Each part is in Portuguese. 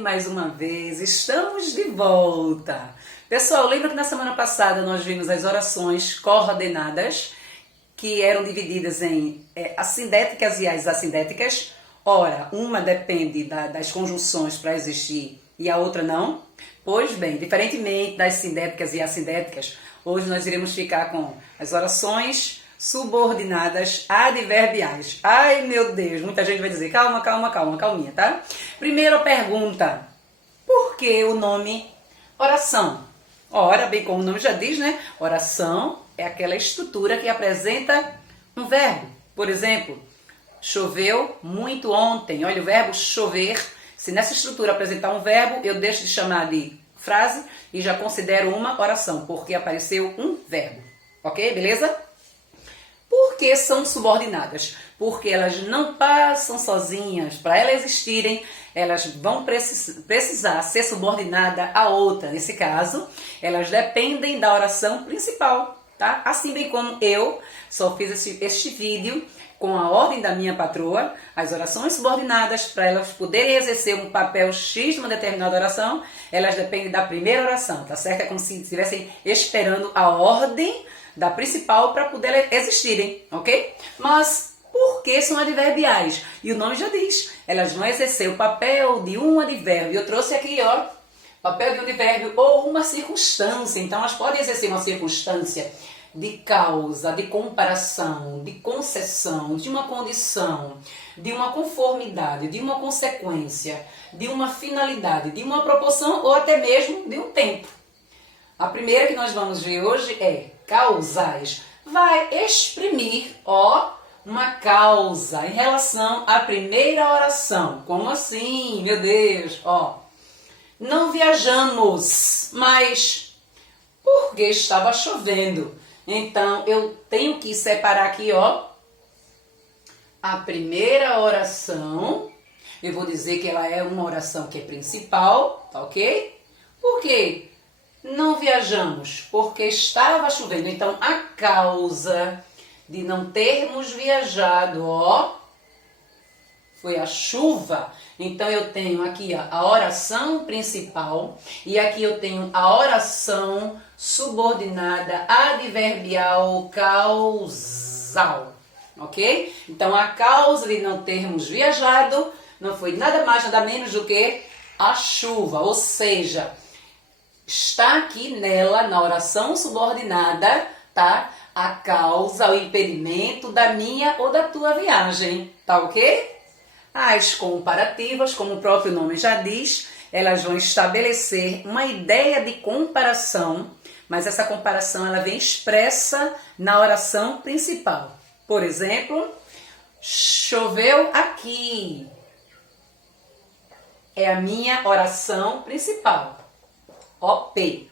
mais uma vez, estamos de volta. Pessoal, lembra que na semana passada nós vimos as orações coordenadas, que eram divididas em assindéticas e as assindéticas. Ora, uma depende das conjunções para existir e a outra não. Pois bem, diferentemente das sindéticas e assindéticas, hoje nós iremos ficar com as orações subordinadas adverbiais. Ai, meu Deus, muita gente vai dizer, calminha, tá? Primeira pergunta, por que o nome oração? Ora, bem como o nome já diz, né? Oração é aquela estrutura que apresenta um verbo. Por exemplo, choveu muito ontem. Olha, o verbo chover, se nessa estrutura apresentar um verbo, eu deixo de chamar de frase e já considero uma oração, porque apareceu um verbo. Ok? Beleza? Por que são subordinadas? Porque elas não passam sozinhas. Para elas existirem, elas vão precisar ser subordinada a outra. Nesse caso, elas dependem da oração principal, tá? Assim bem como eu só fiz este vídeo com a ordem da minha patroa, as orações subordinadas, para elas poderem exercer um papel X numa determinada oração, elas dependem da primeira oração, tá certo? É como se estivessem esperando a ordem da principal para poder existirem, ok? Mas por que são adverbiais? E o nome já diz, elas vão exercer o papel de um advérbio. Eu trouxe aqui, ó, papel de um advérbio ou uma circunstância. Então, elas podem exercer uma circunstância de causa, de comparação, de concessão, de uma condição, de uma conformidade, de uma consequência, de uma finalidade, de uma proporção ou até mesmo de um tempo. A primeira que nós vamos ver hoje é causais. Vai exprimir, ó, uma causa em relação à primeira oração. Como assim? Meu Deus, ó. Não viajamos, mas porque estava chovendo. Então, eu tenho que separar aqui, ó, a primeira oração. Eu vou dizer que ela é uma oração que é principal, tá ok? Por quê? Não viajamos porque estava chovendo. Então, a causa de não termos viajado, ó, foi a chuva. Então, eu tenho aqui ó, a oração principal e aqui eu tenho a oração subordinada adverbial causal, ok? Então, a causa de não termos viajado não foi nada mais, nada menos do que a chuva, ou seja, está aqui nela, na oração subordinada, tá? A causa, o impedimento da minha ou da tua viagem, tá ok? As comparativas, como o próprio nome já diz, elas vão estabelecer uma ideia de comparação, mas essa comparação ela vem expressa na oração principal. Por exemplo, choveu aqui. É a minha oração principal. OP.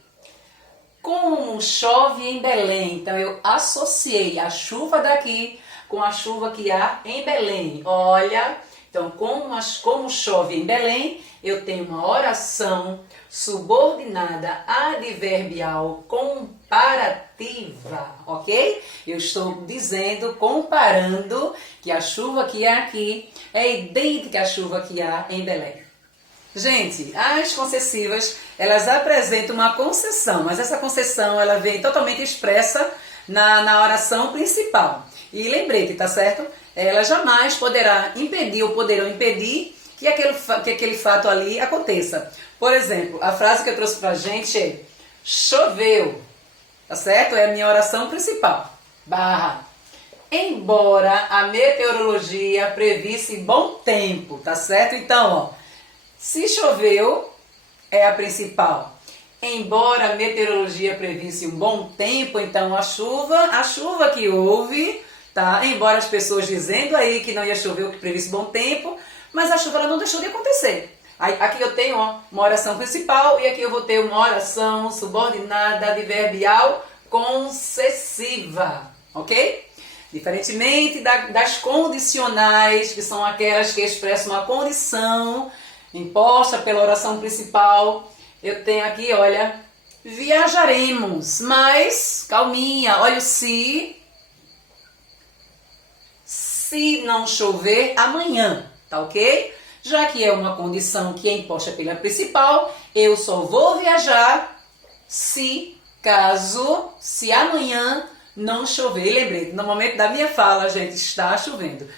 Como chove em Belém, então eu associei a chuva daqui com a chuva que há em Belém. Olha, então como chove em Belém, eu tenho uma oração subordinada adverbial comparativa, ok? Eu estou dizendo, comparando, que a chuva que há aqui é idêntica à chuva que há em Belém. Gente, as concessivas, elas apresentam uma concessão, mas essa concessão ela vem totalmente expressa na oração principal. E lembrete, tá certo? Ela jamais poderá impedir ou poderão impedir que aquele fato ali aconteça. Por exemplo, a frase que eu trouxe pra gente é choveu, tá certo? É a minha oração principal. Barra. Embora a meteorologia previsse bom tempo, tá certo? Então, ó. Se choveu, é a principal. Embora a meteorologia previsse um bom tempo, então a chuva que houve, tá? Embora as pessoas dizendo aí que não ia chover o que previsse bom tempo, mas a chuva ela não deixou de acontecer. Aqui eu tenho ó, uma oração principal e aqui eu vou ter uma oração subordinada adverbial concessiva, ok? Diferentemente das condicionais, que são aquelas que expressam uma condição imposta pela oração principal, eu tenho aqui, olha, viajaremos, mas, calminha, olha o se não chover amanhã, tá ok? Já que é uma condição que é imposta pela principal, eu só vou viajar se amanhã não chover. E lembrei, no momento da minha fala, gente, está chovendo.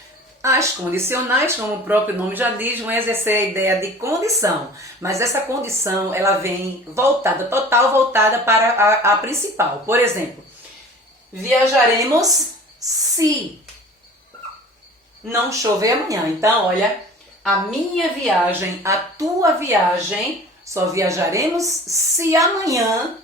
As condicionais, como o próprio nome já diz, vão exercer a ideia de condição. Mas essa condição, ela vem total voltada para a principal. Por exemplo, viajaremos se não chover amanhã. Então, olha, a minha viagem, a tua viagem, só viajaremos se amanhã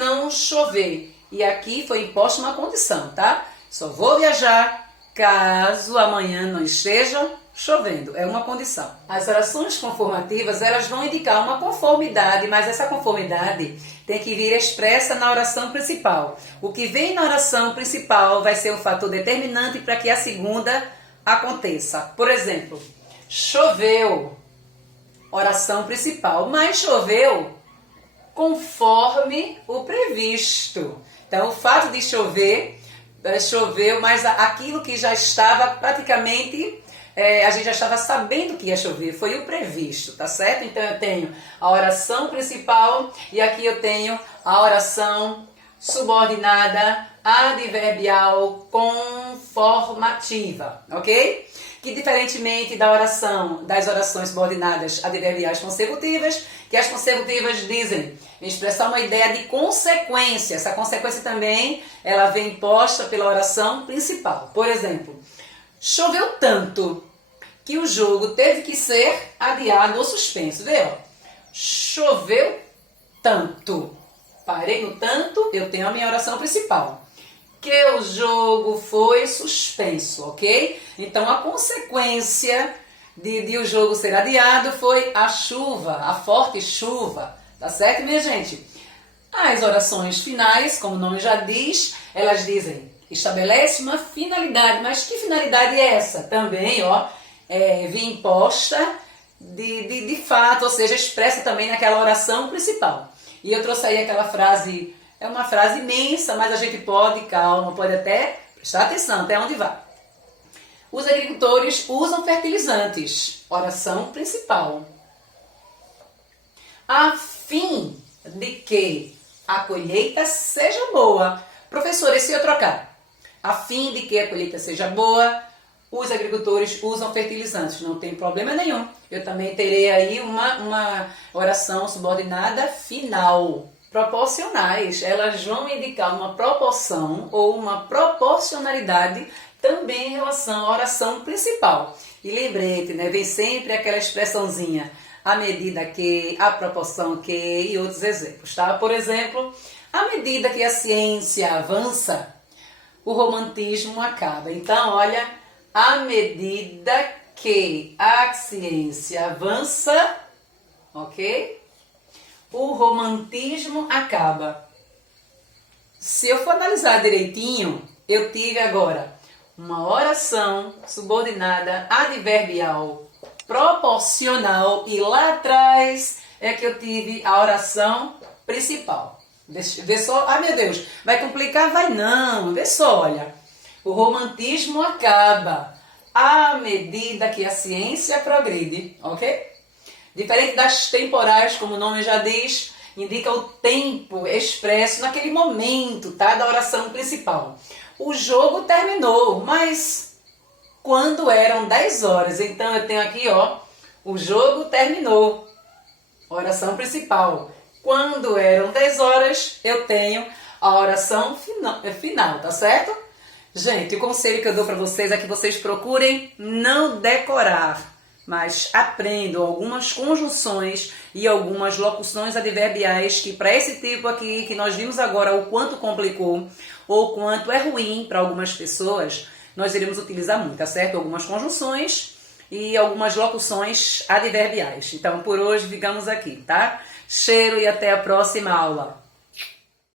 não chover. E aqui foi imposta uma condição, tá? Só vou viajar caso amanhã não esteja chovendo. É uma condição. As orações conformativas, elas vão indicar uma conformidade, mas essa conformidade tem que vir expressa na oração principal. O que vem na oração principal vai ser um fator determinante para que a segunda aconteça. Por exemplo, choveu, oração principal, mas choveu conforme o previsto. Então, o fato de chover, choveu, mas aquilo que já estava praticamente, a gente já estava sabendo que ia chover, foi o previsto, tá certo? Então, eu tenho a oração principal e aqui eu tenho a oração subordinada adverbial conformativa, ok? Que diferentemente das orações subordinadas adverbiais consecutivas, que as consecutivas dizem expressar uma ideia de consequência. Essa consequência também, ela vem imposta pela oração principal. Por exemplo, choveu tanto que o jogo teve que ser adiado ou suspenso. Vê, ó. Choveu tanto. Parei no tanto, eu tenho a minha oração principal. Que o jogo foi suspenso, ok? Então, a consequência de o jogo ser adiado foi a chuva, a forte chuva, tá certo, minha gente? As orações finais, como o nome já diz, elas dizem, estabelece uma finalidade, mas que finalidade é essa? Também, ó, vem imposta de fato, ou seja, expressa também naquela oração principal. E eu trouxe aí aquela frase. É uma frase imensa, mas a gente pode até prestar atenção até onde vai. Os agricultores usam fertilizantes. Oração principal. A fim de que a colheita seja boa. Professor, e se eu trocar? A fim de que a colheita seja boa, os agricultores usam fertilizantes. Não tem problema nenhum. Eu também terei aí uma oração subordinada final. Proporcionais, elas vão indicar uma proporção ou uma proporcionalidade também em relação à oração principal. E lembrete, né, vem sempre aquela expressãozinha, à medida que, à proporção que e outros exemplos, tá? Por exemplo, à medida que a ciência avança, o romantismo acaba. Então, olha, à medida que a ciência avança, ok? O romantismo acaba. Se eu for analisar direitinho, eu tive agora uma oração subordinada adverbial proporcional e lá atrás é que eu tive a oração principal. Vê só, meu Deus, vai complicar? Vai não, vê só, olha. O romantismo acaba à medida que a ciência progride, ok? Diferente das temporais, como o nome já diz, indica o tempo expresso naquele momento, tá, da oração principal. O jogo terminou, mas quando eram 10 horas, então eu tenho aqui, ó, o jogo terminou, oração principal. Quando eram 10 horas, eu tenho a oração final, tá certo? Gente, o conselho que eu dou para vocês é que vocês procurem não decorar, mas aprendam algumas conjunções e algumas locuções adverbiais que para esse tipo aqui que nós vimos agora o quanto complicou ou o quanto é ruim para algumas pessoas, nós iremos utilizar muito, tá certo? Algumas conjunções e algumas locuções adverbiais. Então, por hoje ficamos aqui, tá? Cheiro e até a próxima aula.